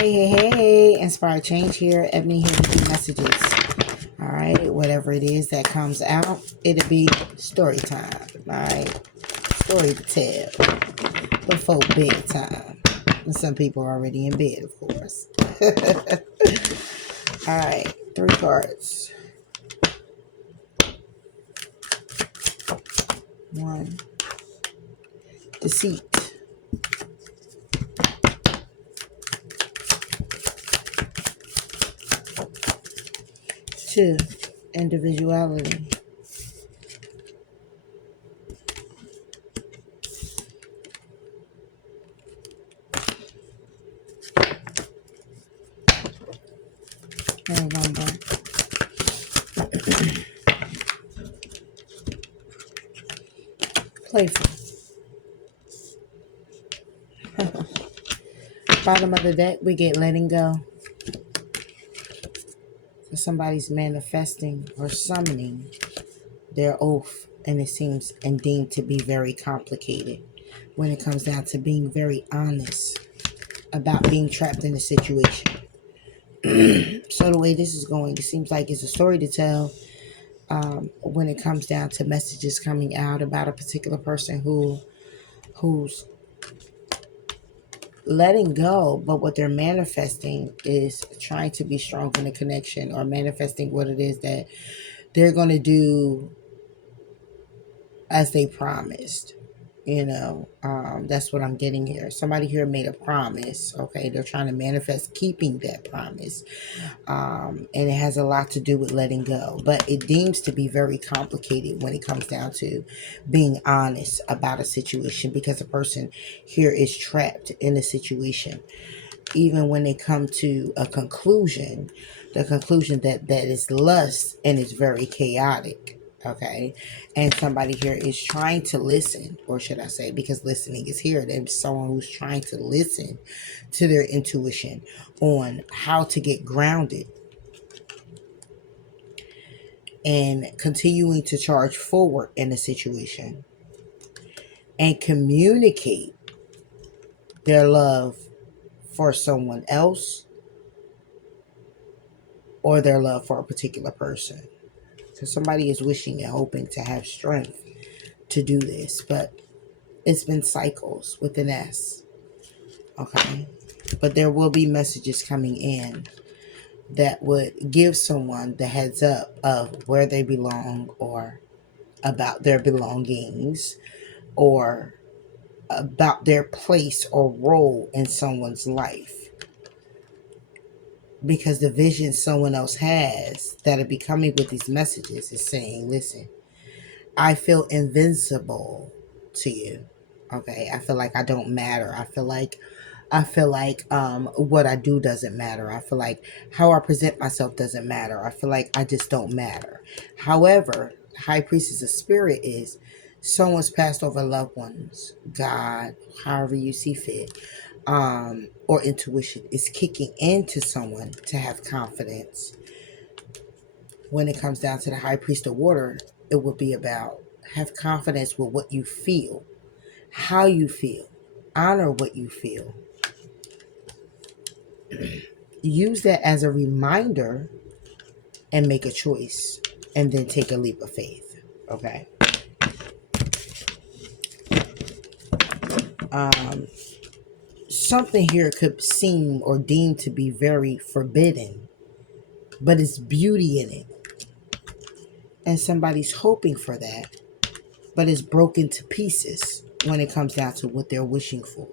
Hey, Inspired Change here. Ebony here with the messages. All right, whatever it is that comes out, it'll be story time. All right, story to tell before bedtime. And some people are already in bed, of course. All right, three cards. One, deceit. Two, individuality. And one more. Playful. Bottom of the deck, we get letting go. So somebody's manifesting or summoning their oath, and it seems and deemed to be very complicated when it comes down to being very honest about being trapped in a situation. So the way this is going, it seems like it's a story to tell when it comes down to messages coming out about a particular person who's letting go, but what they're manifesting is trying to be strong in a connection, or manifesting what it is that they're going to do as they promised. That's what I'm getting here. Somebody here made a promise. Okay, they're trying to manifest keeping that promise. And it has a lot to do with letting go, but it deems to be very complicated when it comes down to being honest about a situation, because a person here is trapped in a situation. Even when they come to a conclusion, the conclusion that is lust and is very chaotic. Okay, and somebody here is trying to listen, or should I say, because listening is here, there's someone who's trying to listen to their intuition on how to get grounded and continuing to charge forward in a situation and communicate their love for someone else or their love for a particular person. So somebody is wishing and hoping to have strength to do this, but it's been cycles with an S. Okay. But there will be messages coming in that would give someone the heads up of where they belong, or about their belongings, or about their place or role in someone's life. Because the vision someone else has that'll be coming with these messages is saying, listen, I feel invincible to you. Okay. I feel like I don't matter. I feel like what I do doesn't matter. I feel like how I present myself doesn't matter. I feel like I just don't matter. However, High Priestess of Spirit is someone's passed over loved ones, God, however you see fit, or intuition is kicking into someone to have confidence. When it comes down to the High Priest of Water, it would be about have confidence with what you feel, how you feel, honor what you feel. Use that as a reminder and make a choice, and then take a leap of faith. Okay. Something here could seem or deem to be very forbidden, but it's beauty in it. And somebody's hoping for that, but it's broken to pieces when it comes down to what they're wishing for.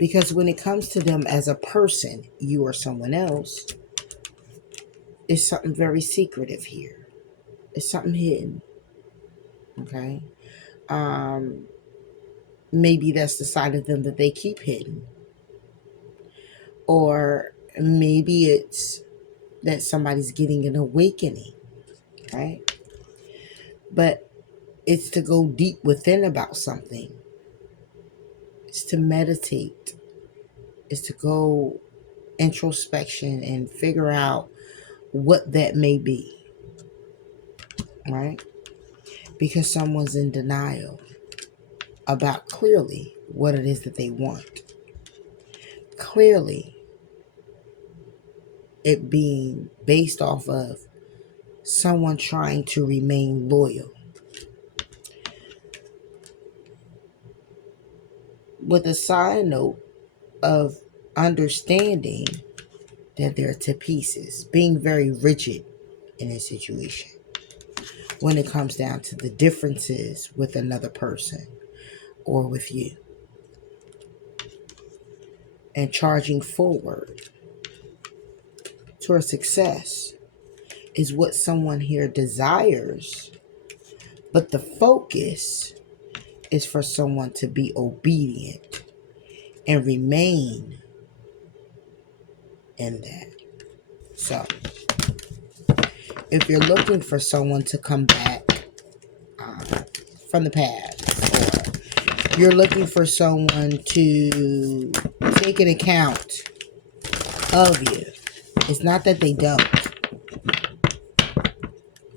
Because when it comes to them as a person, you or someone else, it's something very secretive here. It's something hidden. Okay. Maybe that's the side of them that they keep hidden. Or maybe it's that somebody's getting an awakening, right? But it's to go deep within about something. It's to meditate. It's to go introspection and figure out what that may be, right? Because someone's in denial about clearly what it is that they want. Clearly it being based off of someone trying to remain loyal. With a side note of understanding that they're to pieces, being very rigid in a situation when it comes down to the differences with another person or with you, and charging forward towards success is what someone here desires, but the focus is for someone to be obedient and remain in that. So if you're looking for someone to come back from the past, or you're looking for someone to take an account of you, it's not that they don't,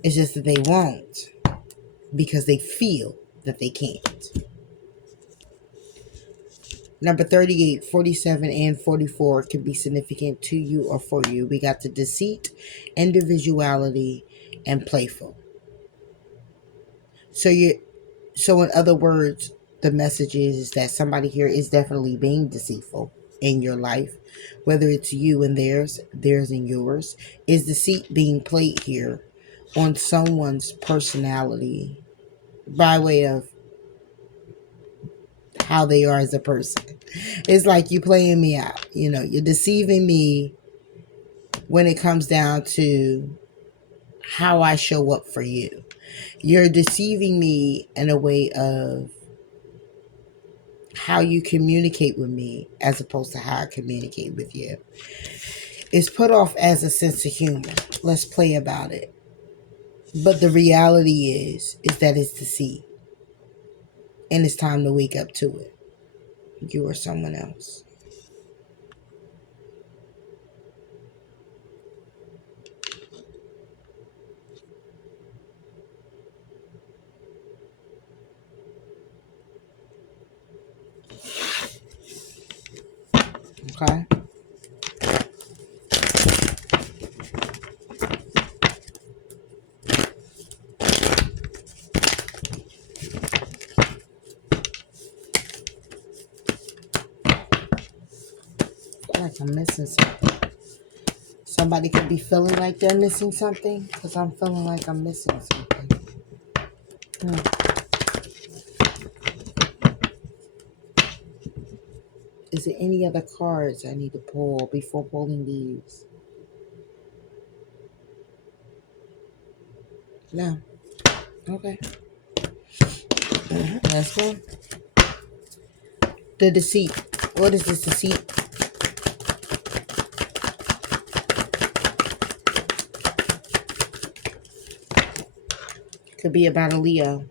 it's just that they won't, because they feel that they can't. Number 38, 47, and 44 can be significant to you or for you. We got the deceit, individuality, and playful. So in other words, the message is that somebody here is definitely being deceitful in your life, whether it's you and theirs and yours. Is deceit being played here on someone's personality by way of how they are as a person? It's like you playing me out. You're deceiving me when it comes down to how I show up for you. You're deceiving me in a way of how you communicate with me as opposed to how I communicate with you. It's put off as a sense of humor. Let's play about it. But the reality is that it's deceit. And it's time to wake up to it. You or someone else. Okay? I feel like I'm missing something. Somebody could be feeling like they're missing something, because I'm feeling like I'm missing something. Is there any other cards I need to pull before pulling these? No. Okay. Let's go. The deceit. What is this deceit? Could be about a Leo.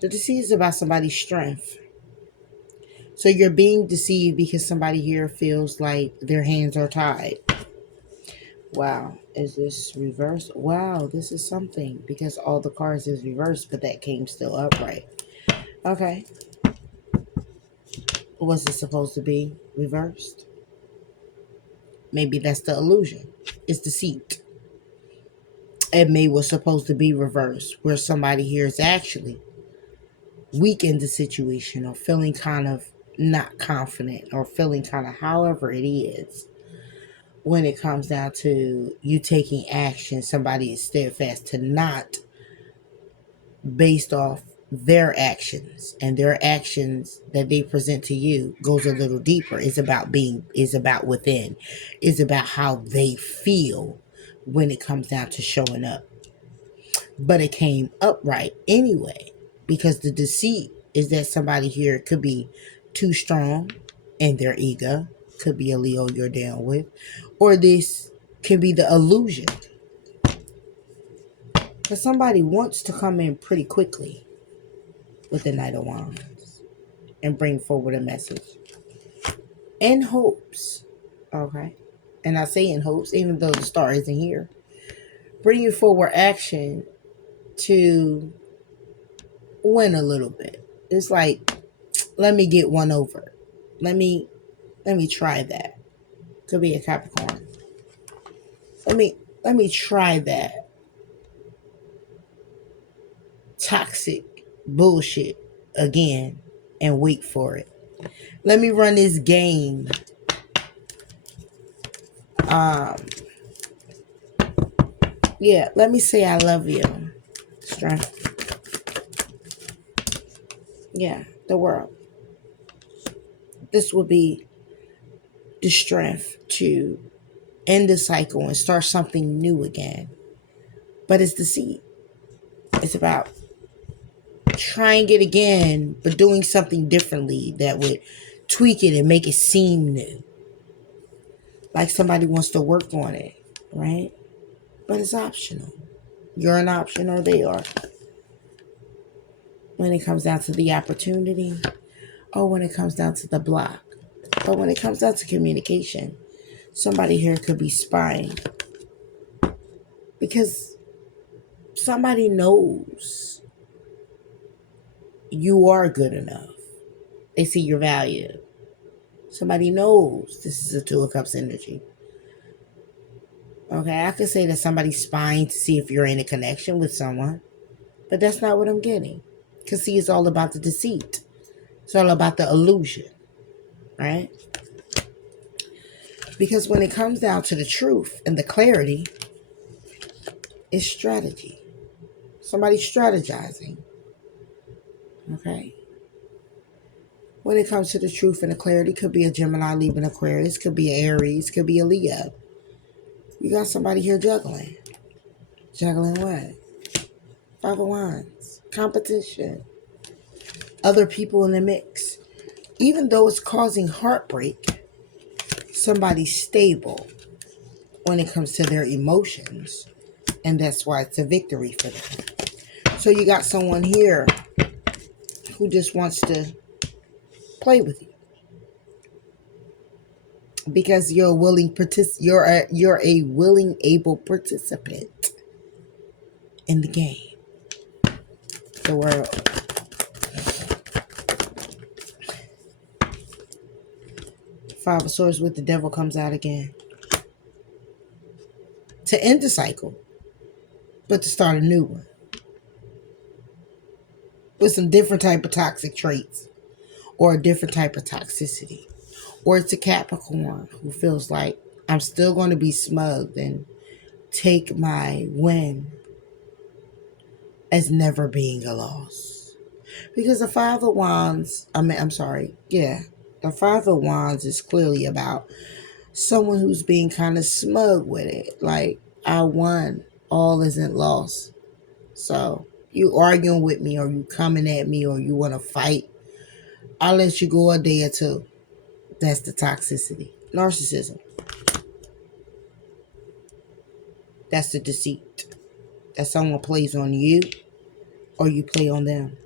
The deceit is about somebody's strength. So you're being deceived because somebody here feels like their hands are tied. Wow. Is this reversed? Wow, this is something, because all the cards is reversed, but that came still upright. Okay. Was it supposed to be reversed? Maybe that's the illusion. It's deceit. It may was supposed to be reversed, where somebody here is actually weak in the situation, or feeling kind of not confident, or feeling kind of however it is. When it comes down to you taking action, somebody is steadfast to not, based off their actions, and their actions that they present to you goes a little deeper. Is about within. Is about how they feel when it comes down to showing up. But it came upright anyway, because the deceit is that somebody here could be too strong in their ego. Could be a Leo you're down with. Or this can be the illusion. Because somebody wants to come in pretty quickly with the Knight of Wands and bring forward a message. In hopes. Okay. And I say in hopes, even though the star isn't here. Bringing forward action to win a little bit. It's like, let me get one over. Let me try that. Could be a Capricorn. let me try that toxic bullshit again and wait for it. Let me run this game. Um, yeah, let me say I love you. Strength. Yeah, the world. This will be the strength to end the cycle and start something new again. But it's the seed. It's about trying it again, but doing something differently that would tweak it and make it seem new. Like somebody wants to work on it, right? But it's optional. You're an option or they are. When it comes down to the opportunity, or when it comes down to the block. But when it comes down to communication, somebody here could be spying. Because somebody knows you are good enough. They see your value. Somebody knows this is a Two of Cups energy. Okay, I could say that somebody's spying to see if you're in a connection with someone, but that's not what I'm getting. Because see, it's all about the deceit. It's all about the illusion, right? Because when it comes down to the truth and the clarity, it's strategy. Somebody's strategizing, okay? When it comes to the truth and the clarity, could be a Gemini, Libra, Aquarius, could be an Aries, could be a Leo. You got somebody here juggling. Juggling what? Five of Wands. Competition. Other people in the mix. Even though it's causing heartbreak, somebody's stable when it comes to their emotions. And that's why it's a victory for them. So you got someone here who just wants to play with you. Because you're a willing you're a willing, able participant in the game. The world. Five of Swords with the Devil comes out again. To end the cycle, but to start a new one. With some different type of toxic traits. Or a different type of toxicity. Or it's a Capricorn who feels like I'm still going to be smug and take my win as never being a loss. Because the Five of Wands, the Five of Wands is clearly about someone who's being kind of smug with it. Like, I won. All isn't lost. So, you arguing with me or you coming at me or you want to fight, I'll let you go a day or two. That's the toxicity. Narcissism. That's the deceit. That someone plays on you or you play on them.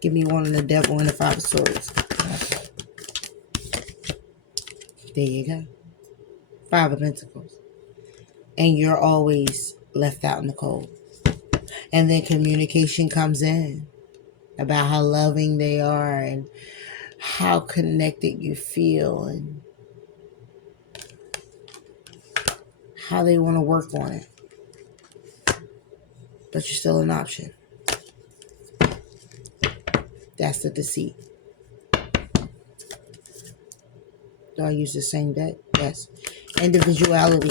Give me one on the Devil and the Five of Swords. There you go. Five of Pentacles. And you're always left out in the cold. And then communication comes in about how loving they are and how connected you feel and how they want to work on it. But you're still an option. That's the deceit. Do I use the same deck? Yes. Individuality.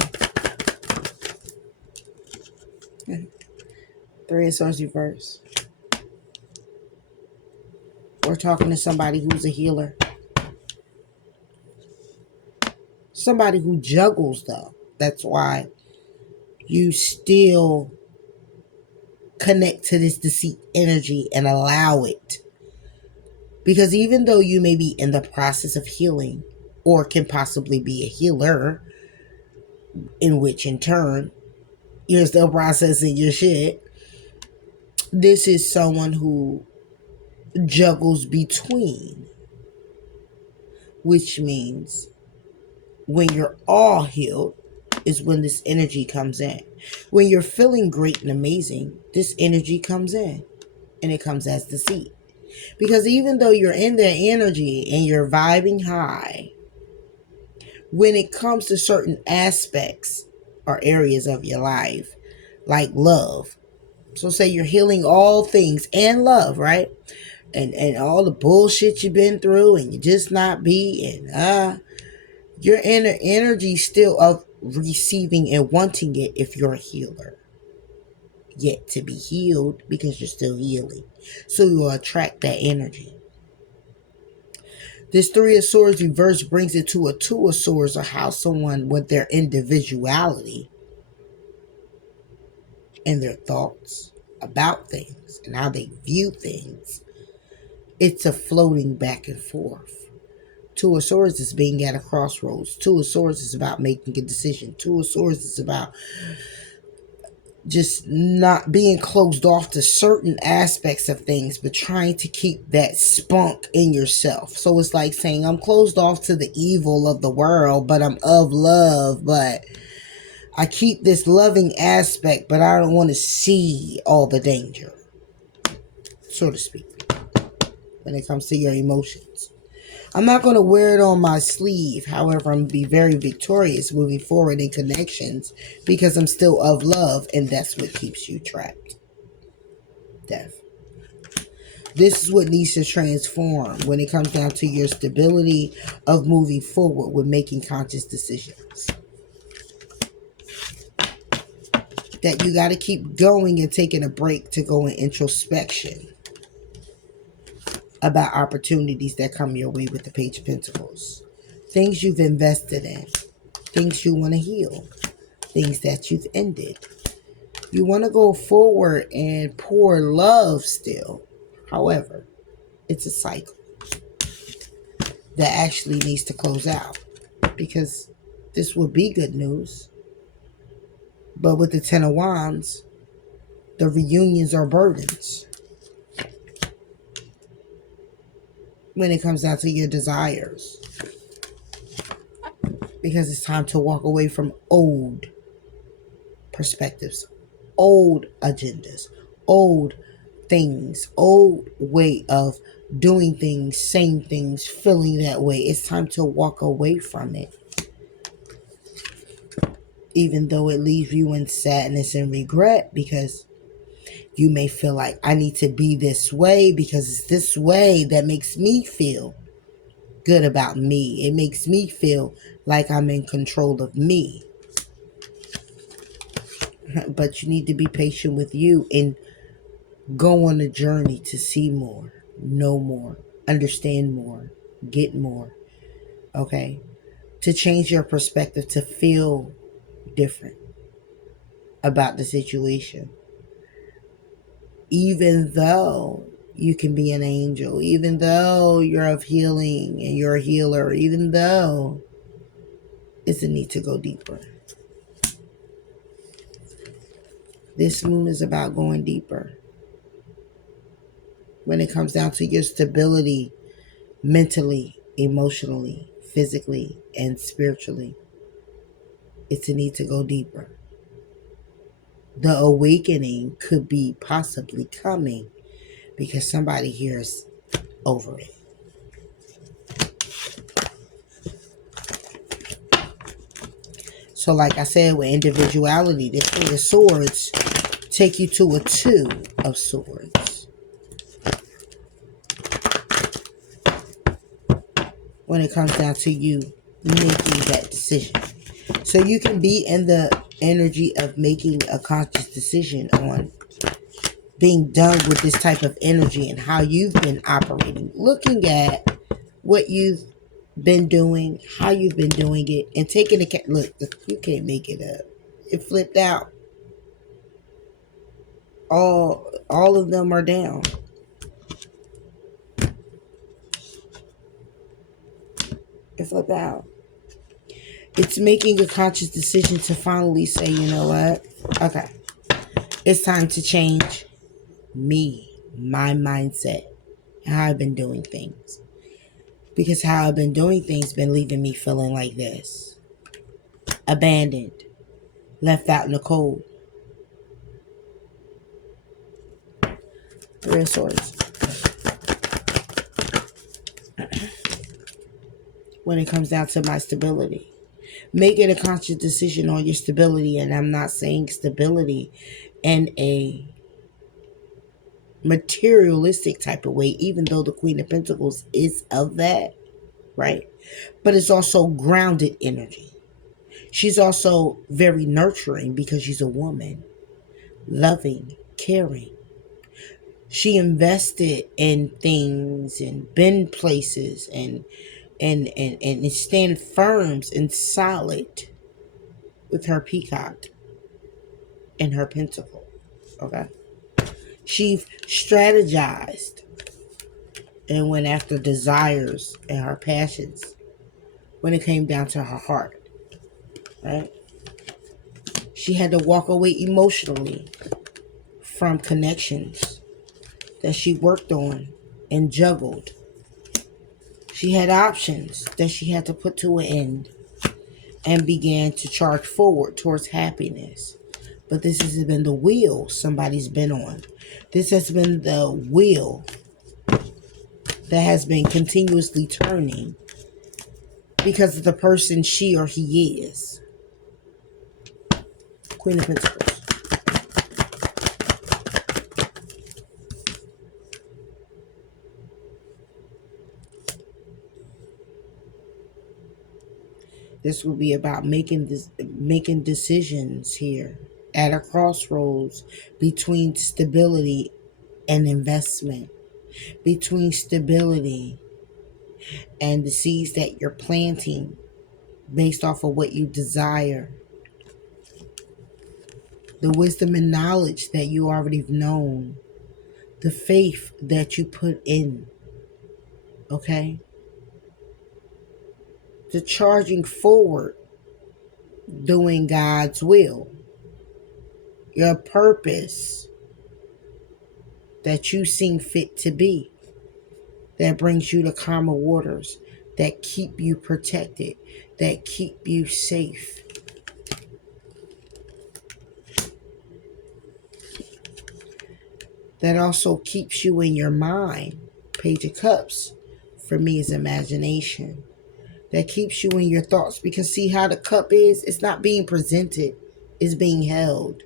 Three of Swords reverse. We're talking to somebody who's a healer. Somebody who juggles, though. That's why you still connect to this deceit energy and allow it. Because even though you may be in the process of healing, or can possibly be a healer, in which in turn, you're still processing your shit, this is someone who juggles between. Which means when you're all healed is when this energy comes in. When you're feeling great and amazing, this energy comes in. And it comes as deceit. Because even though you're in their energy and you're vibing high, when it comes to certain aspects or areas of your life, like love. So say you're healing all things and love, right? And all the bullshit you've been through, and you're just not being your inner energy still of receiving and wanting it if you're a healer. Yet to be healed because you're still healing. So you will attract that energy. This Three of Swords reverse brings it to a Two of Swords, or how someone with their individuality and their thoughts about things and how they view things, it's a floating back and forth. Two of Swords is being at a crossroads. Two of Swords is about making a decision. Two of Swords is about just not being closed off to certain aspects of things, but trying to keep that spunk in yourself. So it's like saying, I'm closed off to the evil of the world, but I'm of love, but I keep this loving aspect, but I don't want to see all the danger, so to speak, when it comes to your emotions. I'm not going to wear it on my sleeve. However, I'm going to be very victorious moving forward in connections because I'm still of love, and that's what keeps you trapped. Death. This is what needs to transform when it comes down to your stability of moving forward with making conscious decisions. That you got to keep going and taking a break to go in introspection about opportunities that come your way with the Page of Pentacles. Things you've invested in. Things you want to heal. Things that you've ended. You want to go forward and pour love still. However, it's a cycle that actually needs to close out, because this would be good news. But with the Ten of Wands, the reunions are burdens when it comes down to your desires, because it's time to walk away from old perspectives, old agendas, old things, old way of doing things, saying things, feeling that way. It's time to walk away from it, even though it leaves you in sadness and regret, because you may feel like, I need to be this way because it's this way that makes me feel good about me. It makes me feel like I'm in control of me. But you need to be patient with you and go on a journey to see more, know more, understand more, get more. Okay? To change your perspective, to feel different about the situation. Even though you can be an angel, even though you're of healing and you're a healer, even though it's a need to go deeper. This moon is about going deeper. When it comes down to your stability, mentally, emotionally, physically, and spiritually, it's a need to go deeper. The awakening could be possibly coming because somebody here is over it. So like I said, with individuality, the Three of Swords take you to a Two of Swords. When it comes down to you making that decision. So you can be in the energy of making a conscious decision on being done with this type of energy and how you've been operating. Looking at what you've been doing, how you've been doing it, and taking account. Look, you can't make it up. It flipped out. All of them are down. It flipped out. It's making a conscious decision to finally say, you know what? Okay. It's time to change me, my mindset, and how I've been doing things. Because how I've been doing things been leaving me feeling like this. Abandoned. Left out in the cold. Three of Swords. When it comes down to my stability. Making a conscious decision on your stability, and I'm not saying stability in a materialistic type of way, even though the Queen of Pentacles is of that, right? But it's also grounded energy. She's also very nurturing because she's a woman, loving, caring. She invested in things and been places and stand firm and solid with her peacock and her pentacle. Okay. She strategized and went after desires and her passions when it came down to her heart. Right? She had to walk away emotionally from connections that she worked on and juggled. She had options that she had to put to an end and began to charge forward towards happiness. But this has been the wheel somebody's been on. This has been the wheel that has been continuously turning because of the person she or he is. Queen of Pentacles. This will be about making decisions here at a crossroads between stability and investment, between stability and the seeds that you're planting based off of what you desire, the wisdom and knowledge that you already known, the faith that you put in, okay? The charging forward, doing God's will, your purpose that you seem fit to be, that brings you to calmer waters, that keep you protected, that keep you safe. That also keeps you in your mind. Page of Cups, for me, is imagination. That keeps you in your thoughts. Because see how the cup is? It's not being presented. It's being held.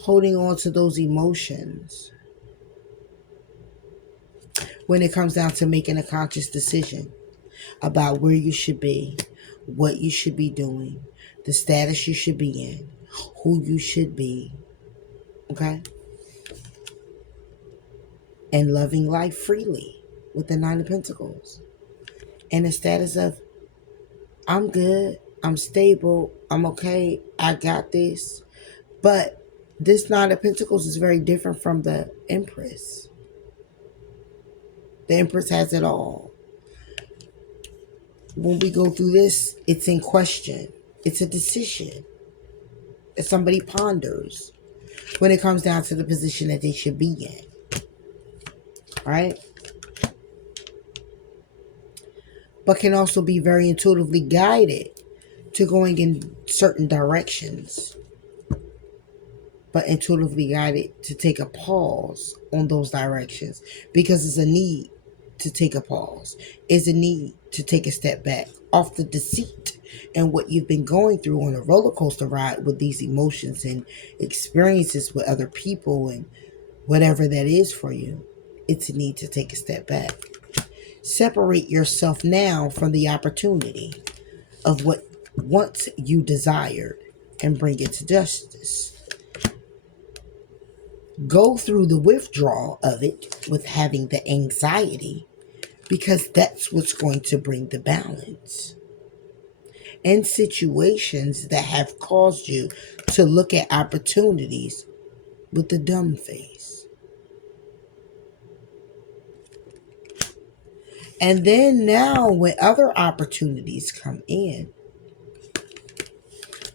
Holding on to those emotions. When it comes down to making a conscious decision about where you should be, what you should be doing, the status you should be in, who you should be. Okay? And loving life freely with the Nine of Pentacles. And the status of, I'm good, I'm stable, I'm okay, I got this. But this Nine of Pentacles is very different from the Empress. The Empress has it all. When we go through this, it's in question. It's a decision that somebody ponders when it comes down to the position that they should be in. Right? But can also be very intuitively guided to going in certain directions. But intuitively guided to take a pause on those directions. Because it's a need to take a pause. It's a need to take a step back off the deceit and what you've been going through on a roller coaster ride with these emotions and experiences with other people and whatever that is for you. It's a need to take a step back. Separate yourself now from the opportunity of what once you desired and bring it to justice. Go through the withdrawal of it with having the anxiety, because that's what's going to bring the balance. And situations that have caused you to look at opportunities with the dumb face. And then now when other opportunities come in,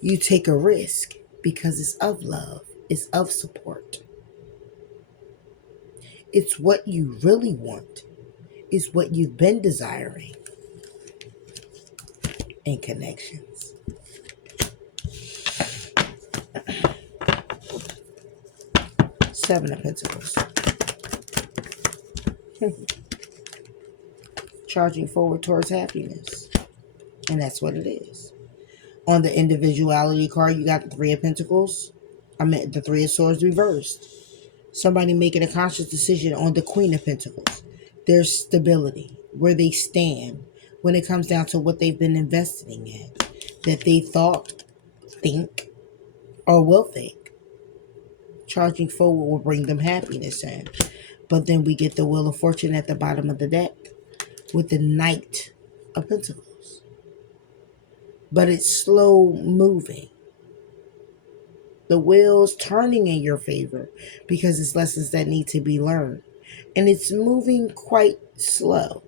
you take a risk because it's of love, it's of support. It's what you really want. It's what you've been desiring. And connections. Seven of Pentacles. Charging forward towards happiness. And that's what it is. On the individuality card, you got the Three of Pentacles. I meant the Three of Swords reversed. Somebody making a conscious decision on the Queen of Pentacles. Their stability, where they stand when it comes down to what they've been investing in, that they thought, think, or will think. Charging forward will bring them happiness in. But then we get the Wheel of Fortune at the bottom of the deck with the Knight of Pentacles. But it's slow moving. The wheel's turning in your favor because it's lessons that need to be learned. And it's moving quite slow.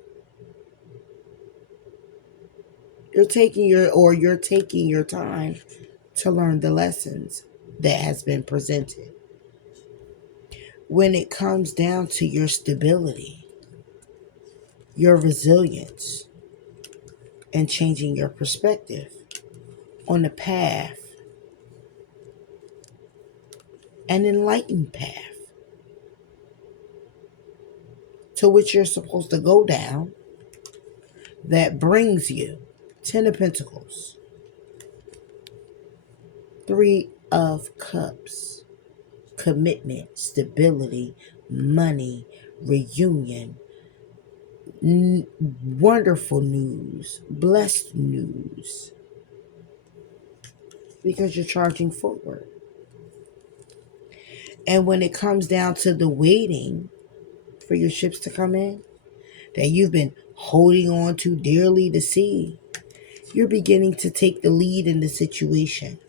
You're taking your time to learn the lessons that has been presented. When it comes down to your stability, your resilience, and changing your perspective on the path, an enlightened path to which you're supposed to go down, that brings you Ten of Pentacles, Three of Cups, commitment, stability, money, reunion, wonderful news, blessed news, because you're charging forward. And when it comes down to the waiting for your ships to come in, that you've been holding on to dearly to see, you're beginning to take the lead in the situation.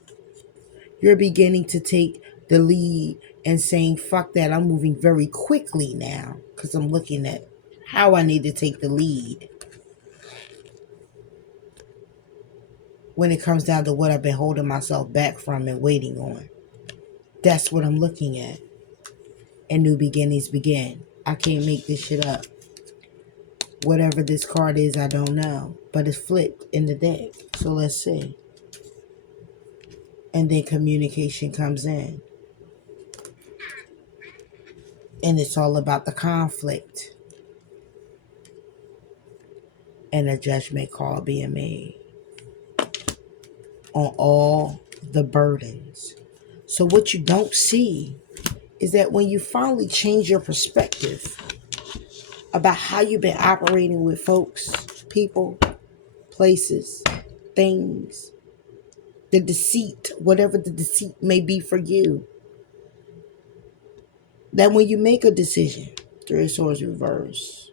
You're beginning to take the lead and saying, fuck that, I'm moving very quickly now because I'm looking at how I need to take the lead when it comes down to what I've been holding myself back from and waiting on. That's what I'm looking at. And new beginnings begin. I can't make this shit up. Whatever this card is, I don't know. But it's flipped in the deck. So let's see. And then communication comes in. And it's all about the conflict. And a judgment call being made on all the burdens. So what you don't see is that when you finally change your perspective about how you've been operating with folks, people, places, things, the deceit, whatever the deceit may be for you, that when you make a decision, Three of Swords reverse,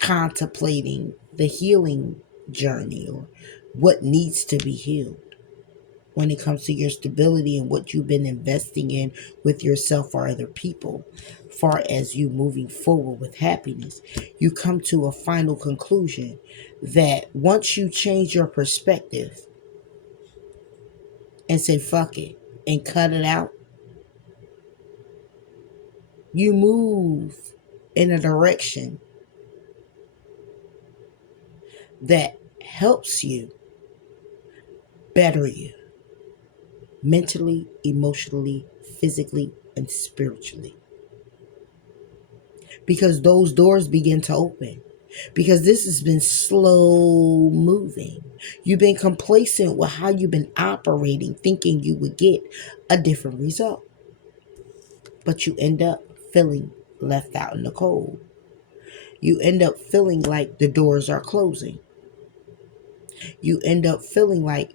contemplating the healing journey or what needs to be healed when it comes to your stability and what you've been investing in with yourself or other people, far as you moving forward with happiness, you come to a final conclusion that once you change your perspective and say fuck it and cut it out, you move in a direction that helps you better you mentally, emotionally, physically, and spiritually. Because those doors begin to open. Because this has been slow moving. You've been complacent with how you've been operating, thinking you would get a different result. But you end up feeling left out in the cold. You end up feeling like the doors are closing. You end up feeling like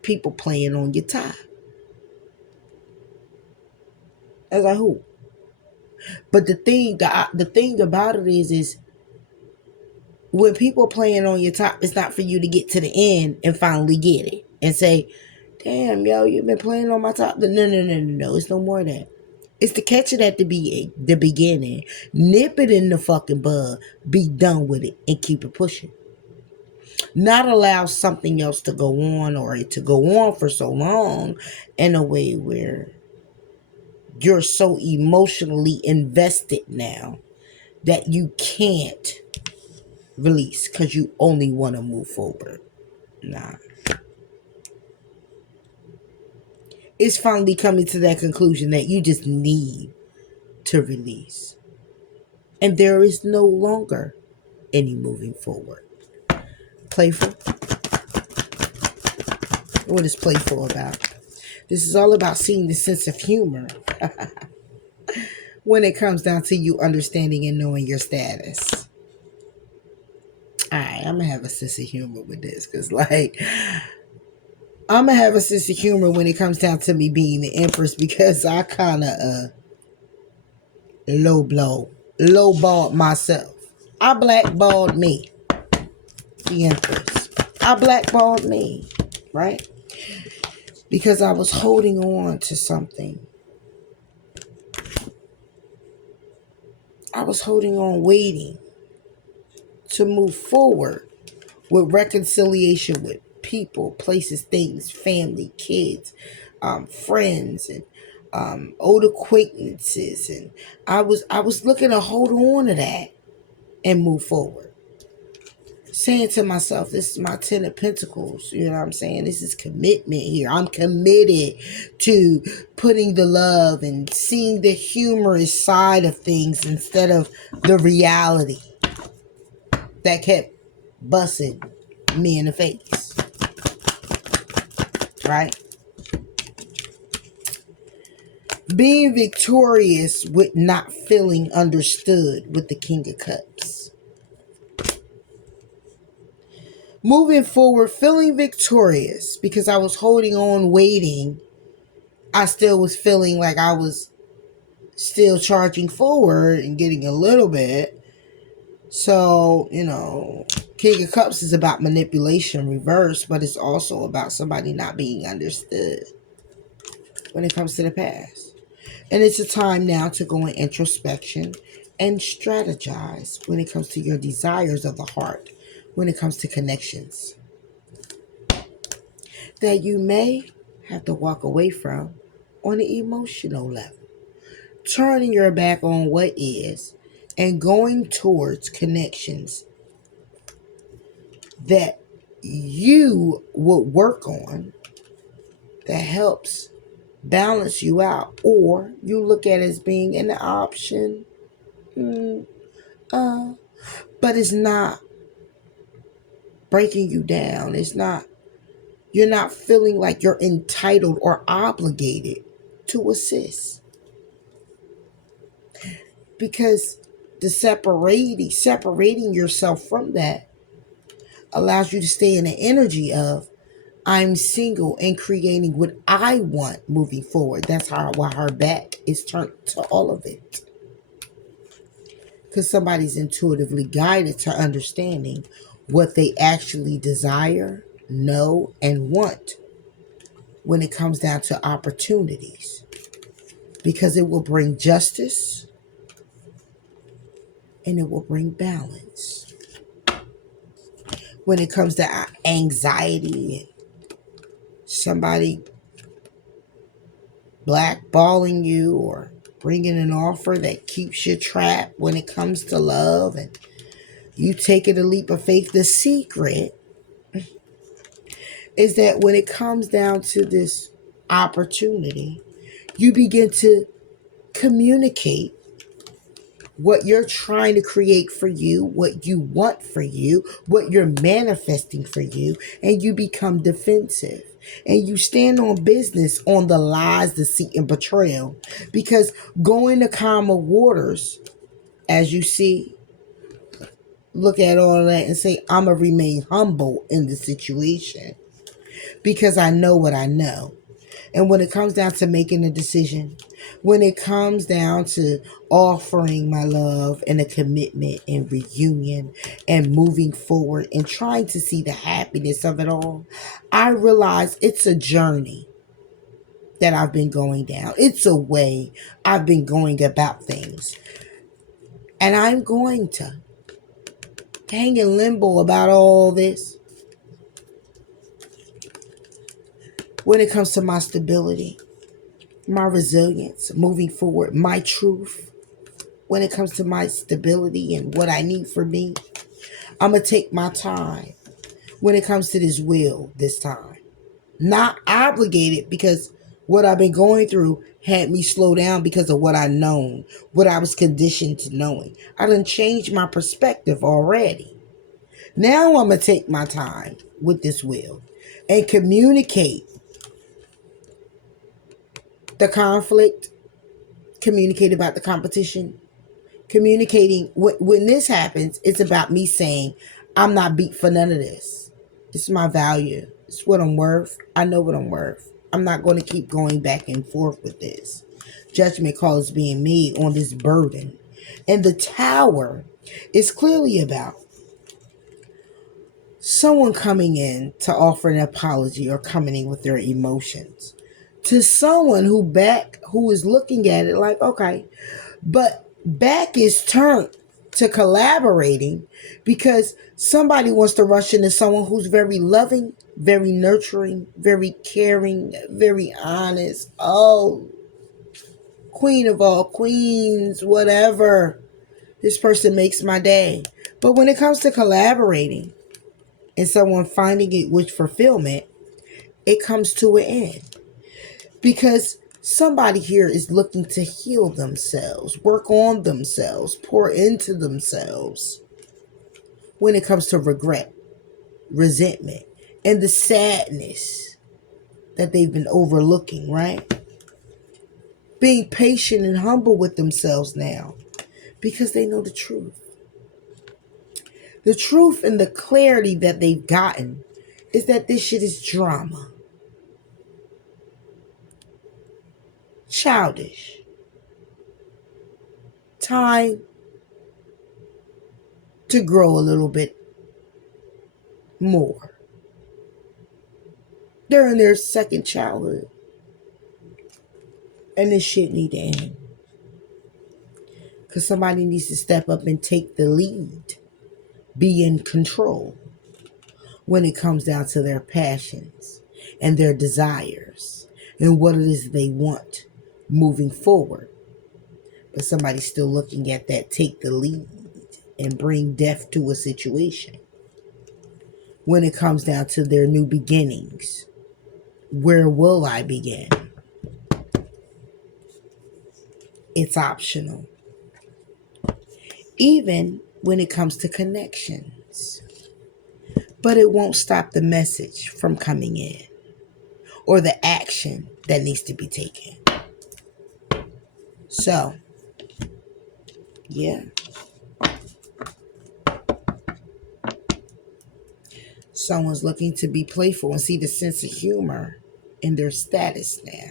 people playing on your top. As I who? But the thing about it is when people playing on your top, it's not for you to get to the end and finally get it and say, damn, yo, you've been playing on my top. No. It's no more of that. It's to catch it at the beginning, nip it in the fucking bud, be done with it, and keep it pushing. Not allow something else to go on or it to go on for so long in a way where you're so emotionally invested now that you can't release because you only want to move forward. Nah. It's finally coming to that conclusion that you just need to release. And there is no longer any moving forward. Playful. What is playful about? This is all about seeing the sense of humor when it comes down to you understanding and knowing your status. Alright, I'm gonna have a sense of humor with this because, like, I'm gonna have a sense of humor when it comes down to me being the Empress because I kind of lowballed myself. I blackballed me, the Empress. I blackballed me, right? Because I was holding on to something. I was holding on, waiting to move forward with reconciliation with people, places, things, family, kids, friends, and old acquaintances. And I was looking to hold on to that and move forward. Saying to myself, this is my 10 of Pentacles. You know what I'm saying? This is commitment here. I'm committed to putting the love and seeing the humorous side of things instead of the reality that kept busting me in the face. Right? Being victorious with not feeling understood with the King of Cups. Moving forward, feeling victorious because I was holding on, waiting. I still was feeling like I was still charging forward and getting a little bit. So, King of Cups is about manipulation reverse, but it's also about somebody not being understood when it comes to the past. And it's a time now to go in introspection and strategize when it comes to your desires of the heart, when it comes to connections that you may have to walk away from on an emotional level. Turning your back on what is and going towards connections that you would work on that helps balance you out, or you look at it as being an option, but it's not breaking you down. You're not feeling like you're entitled or obligated to assist. Because the separating yourself from that allows you to stay in the energy of I'm single and creating what I want moving forward. That's why her back is turned to all of it. Because somebody's intuitively guided to understanding what they actually desire, know, and want when it comes down to opportunities. Because it will bring justice and it will bring balance. When it comes to anxiety, somebody blackballing you or bringing an offer that keeps you trapped when it comes to love and you taking a leap of faith. The secret is that when it comes down to this opportunity, you begin to communicate what you're trying to create for you, what you want for you, what you're manifesting for you, and you become defensive. And you stand on business on the lies, deceit, and betrayal. Because going to calmer waters, as you see, look at all of that and say, I'm going to remain humble in the situation because I know what I know. And when it comes down to making a decision, when it comes down to offering my love and a commitment and reunion and moving forward and trying to see the happiness of it all, I realize it's a journey that I've been going down. It's a way I've been going about things. And I'm going to hang in limbo about all this when it comes to my stability, my resilience, moving forward, my truth. When it comes to my stability and what I need for me, I'm going to take my time when it comes to this will this time. Not obligated because What I've been going through had me slow down because of what I known, what I was conditioned to knowing. I done changed my perspective already. Now I'm going to take my time with this will and communicate the conflict, communicate about the competition, communicating. When this happens, it's about me saying, I'm not beat for none of this. It's my value. It's what I'm worth. I know what I'm worth. I'm not going to keep going back and forth with this. Judgment call is being made on this burden. And the tower is clearly about someone coming in to offer an apology or coming in with their emotions to someone who is looking at it like, okay, but back is turned to collaborating because somebody wants to rush into someone who's very loving, very nurturing, very caring, very honest. Oh, queen of all queens, whatever. This person makes my day. But when it comes to collaborating and someone finding it with fulfillment, it comes to an end. Because somebody here is looking to heal themselves, work on themselves, pour into themselves when it comes to regret, resentment, and the sadness that they've been overlooking, right? Being patient and humble with themselves now because they know the truth. The truth and the clarity that they've gotten is that this shit is drama. Childish. Time to grow a little bit more. They're in their second childhood. And this shit need to end. Because somebody needs to step up and take the lead. Be in control when it comes down to their passions and their desires and what it is they want moving forward. But somebody's still looking at that take the lead and bring death to a situation. When it comes down to their new beginnings, where will I begin? It's optional. Even when it comes to connections. But it won't stop the message from coming in or the action that needs to be taken. So, yeah. Someone's looking to be playful and see the sense of humor in their status now.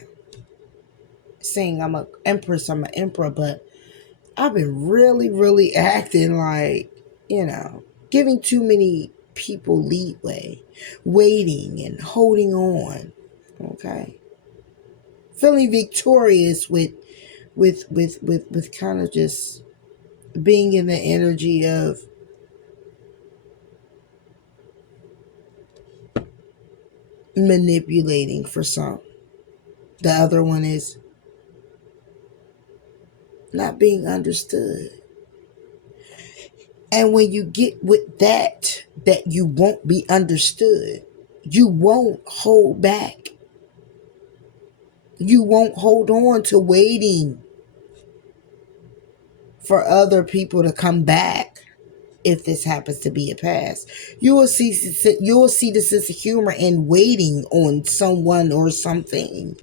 Saying I'm an empress, I'm an emperor, but I've been really acting like, giving too many people leeway, waiting and holding on. Okay. Feeling victorious with kind of just being in the energy of manipulating for some. The other one is not being understood. And when you get with that you won't be understood, you won't hold back. You won't hold on to waiting for other people to come back. If this happens to be a past, you will see the sense of humor in waiting on someone or something.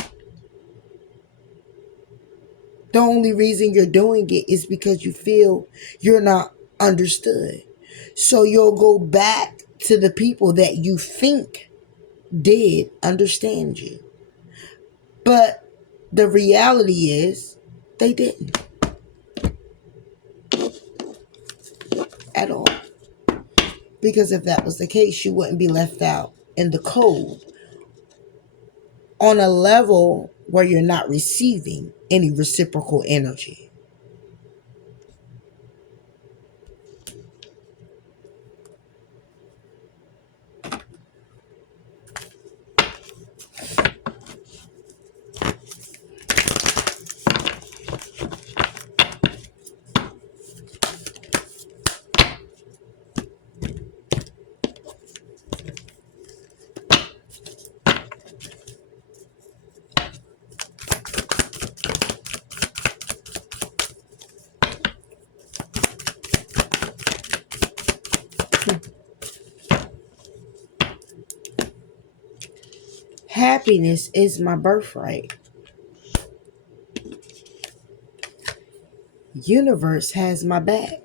The only reason you're doing it is because you feel you're not understood. So you'll go back to the people that you think did understand you. But the reality is they didn't. At all. Because if that was the case, you wouldn't be left out in the cold on a level where you're not receiving any reciprocal energy. Happiness is my birthright. Universe has my back.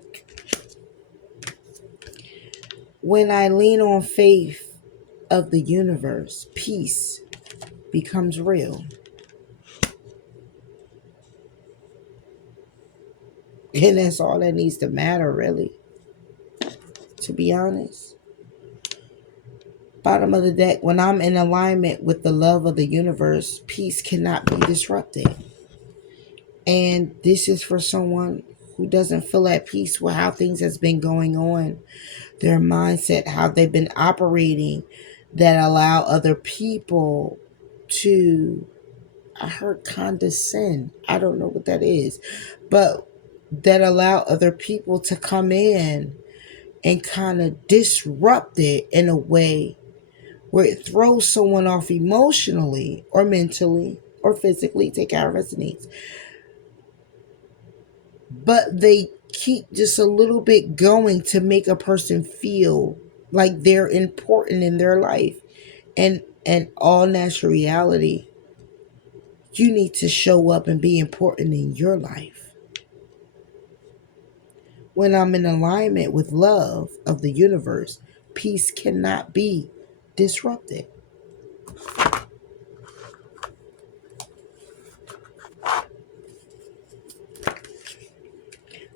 When I lean on faith of the universe, peace becomes real. And that's all that needs to matter, really, to be honest. Bottom of the deck, when I'm in alignment with the love of the universe, peace cannot be disrupted. And this is for someone who doesn't feel at peace with how things has been going on, their mindset, how they've been operating, that allow other people to, I heard condescend, I don't know what that is, but that allow other people to come in and kind of disrupt it in a way where it throws someone off emotionally or mentally or physically, take care of its needs. But they keep just a little bit going to make a person feel like they're important in their life. And all natural reality, you need to show up and be important in your life. When I'm in alignment with love of the universe, peace cannot be disrupted.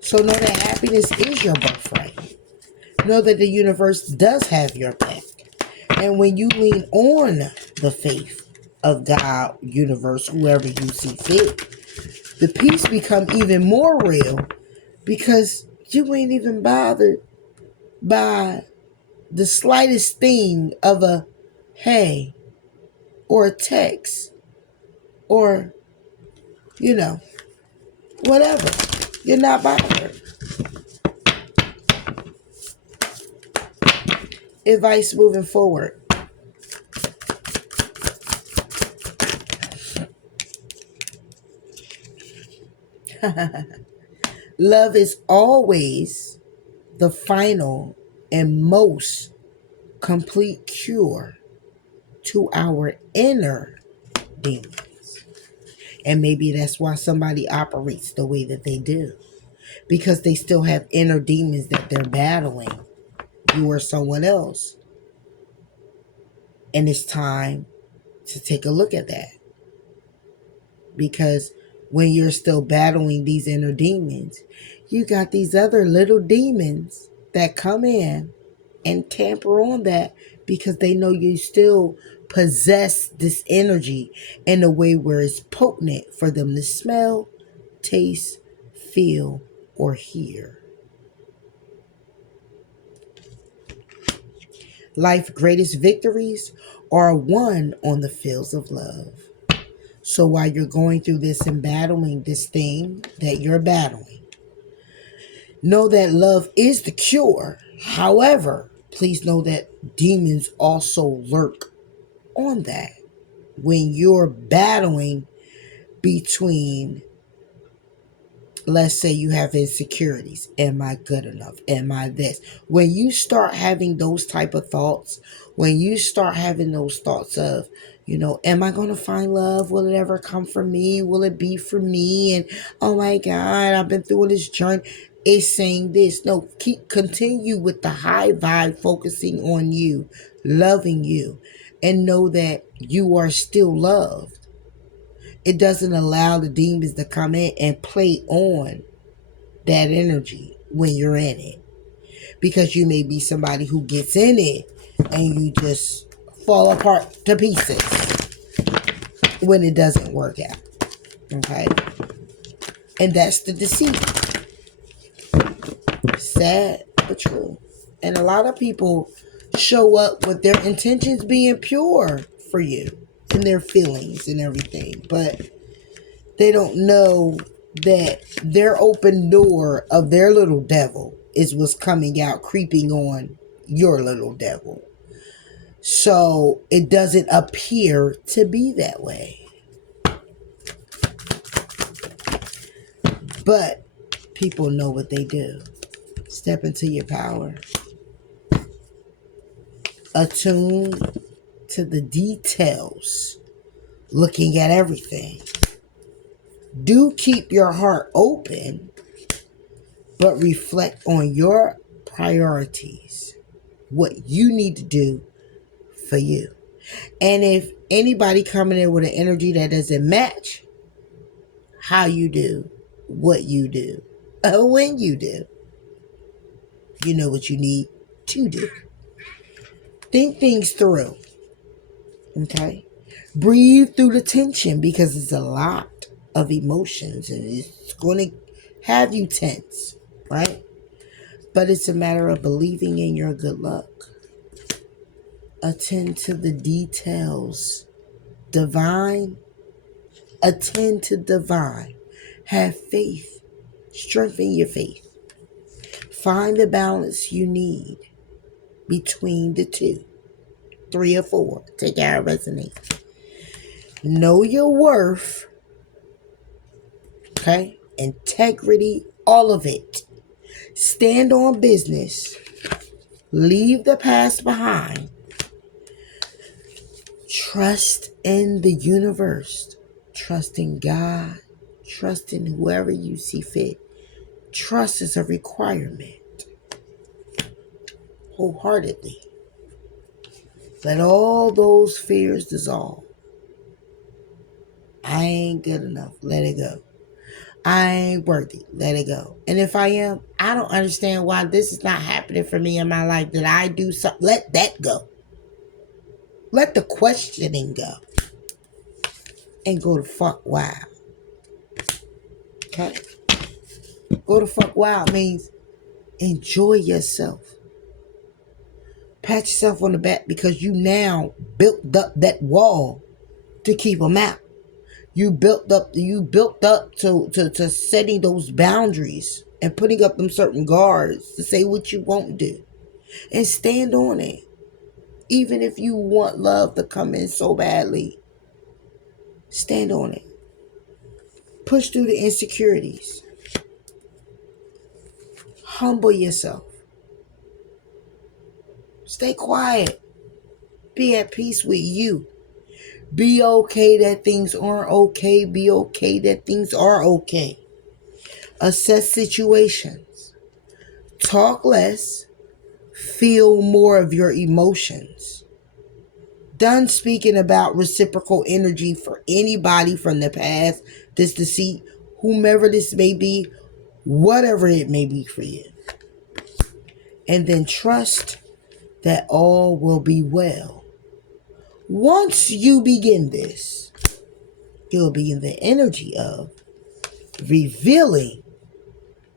So know that happiness is your birthright. Know that the universe does have your back. And when you lean on the faith of God, universe, whoever you see fit, the peace become even more real because you ain't even bothered by the slightest thing of a hey or a text or, whatever. You're not bothered. Advice moving forward. Love is always the final and most complete cure to our inner demons. And maybe that's why somebody operates the way that they do. Because they still have inner demons that they're battling. You or someone else. And it's time to take a look at that. Because when you're still battling these inner demons, you got these other little demons that come in and tamper on that because they know you still possess this energy in a way where it's potent for them to smell, taste, feel, or hear. Life's greatest victories are won on the fields of love. So while you're going through this and battling this thing that you're battling, know that love is the cure. However, please know that demons also lurk on that. When you're battling between, let's say you have insecurities. Am I good enough? Am I this? When you start having those type of thoughts, when you start having those thoughts of, am I going to find love? Will it ever come for me? Will it be for me? And oh my God, I've been through this journey. It's saying this. No, continue with the high vibe, focusing on you, loving you, and know that you are still loved. It doesn't allow the demons to come in and play on that energy when you're in it. Because you may be somebody who gets in it and you just fall apart to pieces when it doesn't work out. Okay? And that's the deceit. Sad but true. And a lot of people show up with their intentions being pure for you and their feelings and everything. But they don't know that their open door of their little devil is what's coming out, creeping on your little devil. So it doesn't appear to be that way. But people know what they do. Step into your power. Attune to the details, looking at everything. Do keep your heart open, but reflect on your priorities, what you need to do for you. And if anybody coming in with an energy that doesn't match how you do what you do, when you do, you know what you need to do. Think things through. Okay? Breathe through the tension, because it's a lot of emotions and it's going to have you tense, right? But it's a matter of believing in your good luck. Attend to the details. Divine, attend to divine. Have faith. Strengthen your faith. Find the balance you need between the two. 3 or 4. Take out resonate. Know your worth. Okay? Integrity, all of it. Stand on business. Leave the past behind. Trust in the universe. Trust in God. Trust in whoever you see fit. Trust is a requirement. Wholeheartedly. Let all those fears dissolve. I ain't good enough. Let it go. I ain't worthy. Let it go. And if I am, I don't understand why this is not happening for me in my life. Did I do something? Let that go. Let the questioning go. And go to fuck wild. Okay? Go to fuck wild means enjoy yourself. Pat yourself on the back because you now built up that wall to keep them out. You built up to setting those boundaries and putting up them certain guards to say what you won't do. And stand on it. Even if you want love to come in so badly, stand on it. Push through the insecurities. Humble yourself. Stay quiet. Be at peace with you. Be okay that things aren't okay. Be okay that things are okay. Assess situations. Talk less. Feel more of your emotions. Done speaking about reciprocal energy for anybody from the past, this deceit, whomever this may be, whatever it may be for you. And then trust that all will be well. Once you begin this, you'll be in the energy of revealing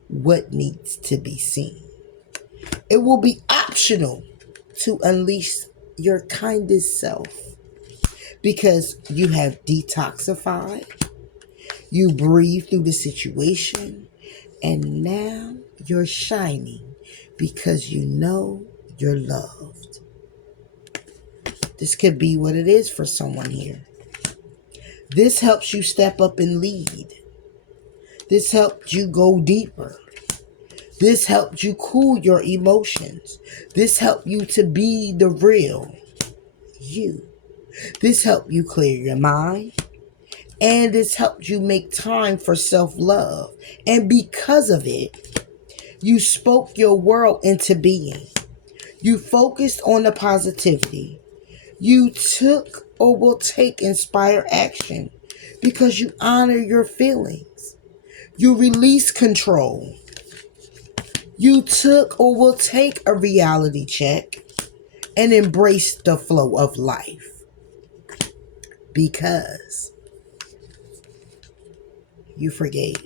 what needs to be seen. It will be optional to unleash your kindest self because you have detoxified, you breathe through the situation, and now you're shining because you know you're loved. This could be what it is for someone here. This helps you step up and lead. This helped you go deeper. This helped you cool your emotions. This helped you to be the real you. This helped you clear your mind. And this helped you make time for self-love. And because of it, you spoke your world into being. You focused on the positivity. You took or will take inspired action because you honor your feelings. You release control. You took or will take a reality check and embrace the flow of life because you forgave.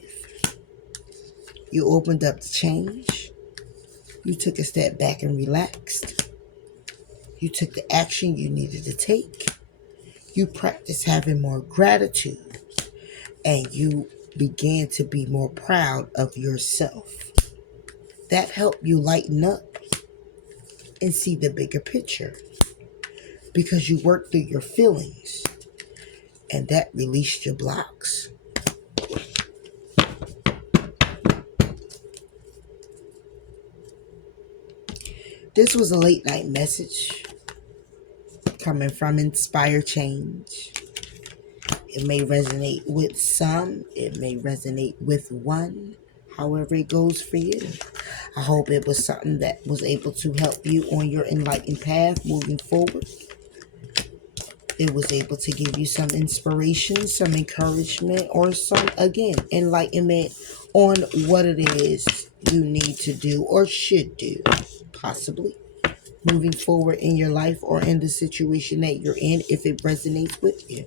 You opened up to change. You took a step back and relaxed. You took the action you needed to take. You practiced having more gratitude. And you began to be more proud of yourself. That helped you lighten up and see the bigger picture. Because you worked through your feelings. And that released your blocks. This was a late night message. coming from Inspire Change. It may resonate with some, it may resonate with one, however it goes for you. I hope it was something that was able to help you on your enlightened path moving forward. It was able to give you some inspiration, some encouragement, or some, again, enlightenment on what it is you need to do or should do, possibly, moving forward in your life or in the situation that you're in, if it resonates with you.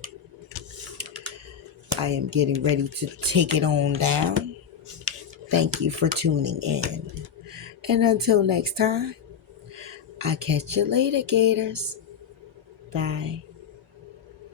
I am getting ready to take it on down. Thank you for tuning in. And until next time, I'll catch you later, Gators. Bye.